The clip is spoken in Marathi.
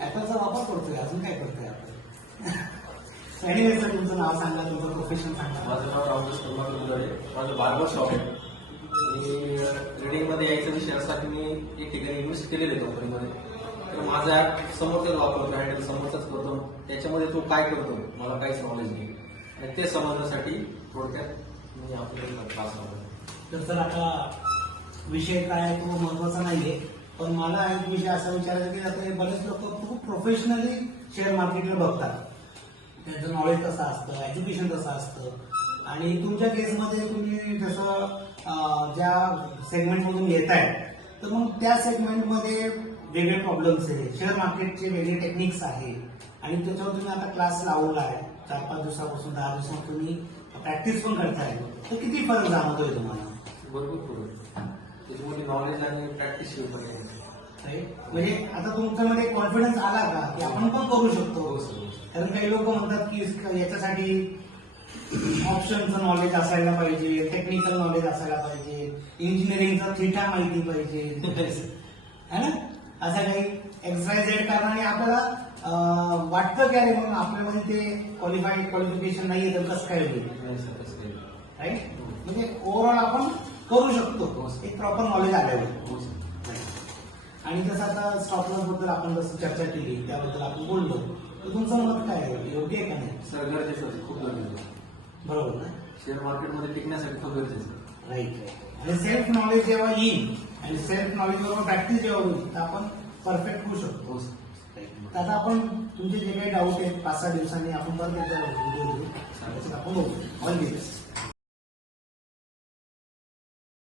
ऍपलचा वापर करतोय, अजून काय करतोय आपण? एनिवे सर, तुमचं नाव सांगा, तुमचं प्रोफेशन सांगा. माझं नाव रामदास कुमार गुजरे. माझं बार्बर शॉप आहे. मी रिडिंगमध्ये यायचा विषय असा की मी एक ठिकाणी इन्व्हेस्ट केलेले कंपनीमध्ये. तर माझा ॲप समोरचाच वापरतो, हँडल समोरचाच करतो. त्याच्यामध्ये तो काय करतो मला काहीच नॉलेज नाही, आणि ते समजण्यासाठी थोडक्यात मी आपल्याला क्लास लावला. तर सर, आता विषय काय तो महत्वाचा नाहीये, पण मला एक विषय असा विचारायचा की आता बरेच लोक खूप प्रोफेशनली शेअर मार्केटला बघतात. त्यांचं नॉलेज कसं असतं, एज्युकेशन कसं असतं, आणि तुमच्या केसमध्ये तुम्ही जसं ज्या सेगमेंटमधून येताय, तर मग त्या सेगमेंटमध्ये वेगळे प्रॉब्लेम्स आहे, शेअर मार्केटचे वेगळे टेक्निक्स आहे, आणि त्याच्यावर तुम्ही आता क्लास लावला आहे 4-5 दिवसापासून, 10 दिवसात तुम्ही प्रॅक्टिस पण करताय. तर किती फरक जाणवतोय तुम्हाला? भरपूर फरक त्याच्यामध्ये नॉलेज आणि प्रॅक्टिस शिवपर्यंत. म्हणजे आता तुमच्यामध्ये कॉन्फिडन्स आला का की आपण पण करू शकतो? हो सर. कारण काही लोक म्हणतात की याच्यासाठी ऑप्शनचं नॉलेज असायला पाहिजे, टेक्निकल नॉलेज असायला पाहिजे, इंजिनिअरिंगचा थिटा माहिती पाहिजे, है ना, असं काही एक्सरसाइज कारणाने आपल्याला वाटतं की अरे मग आपल्यामध्ये ते क्वालिफिकेशन नाहीये, तर कसं काय होईल? राईट. म्हणजे ओव्हरऑल आपण करू शकतो एक प्रॉपर नॉलेज आल्यावर. आणि जसं आता स्टॉप लॉस बद्दल आपण जसं चर्चा केली, त्याबद्दल आपण बोललो, तर तुमचं मत काय आहे? योग्य आहे का नाही? सर गरजेचं, खूप गरजेचं. बरोबर ना? शेअर मार्केटमध्ये टिकण्यासाठी खूप गरजेचं. राईट. आणि सेल्फ नॉलेज जेव्हा येईल आणि सेल्फ नॉलेज बरोबर प्रॅक्टिस जेव्हा होईल, तर आपण परफेक्ट होऊ शकतो. हो सर. तर आता आपण तुमचे जे काही डाऊट आहेत 5-6 दिवसांनी आपण परत एकदा व्हिडिओ घेऊ, त्याच्यात आपण बघू. All the best.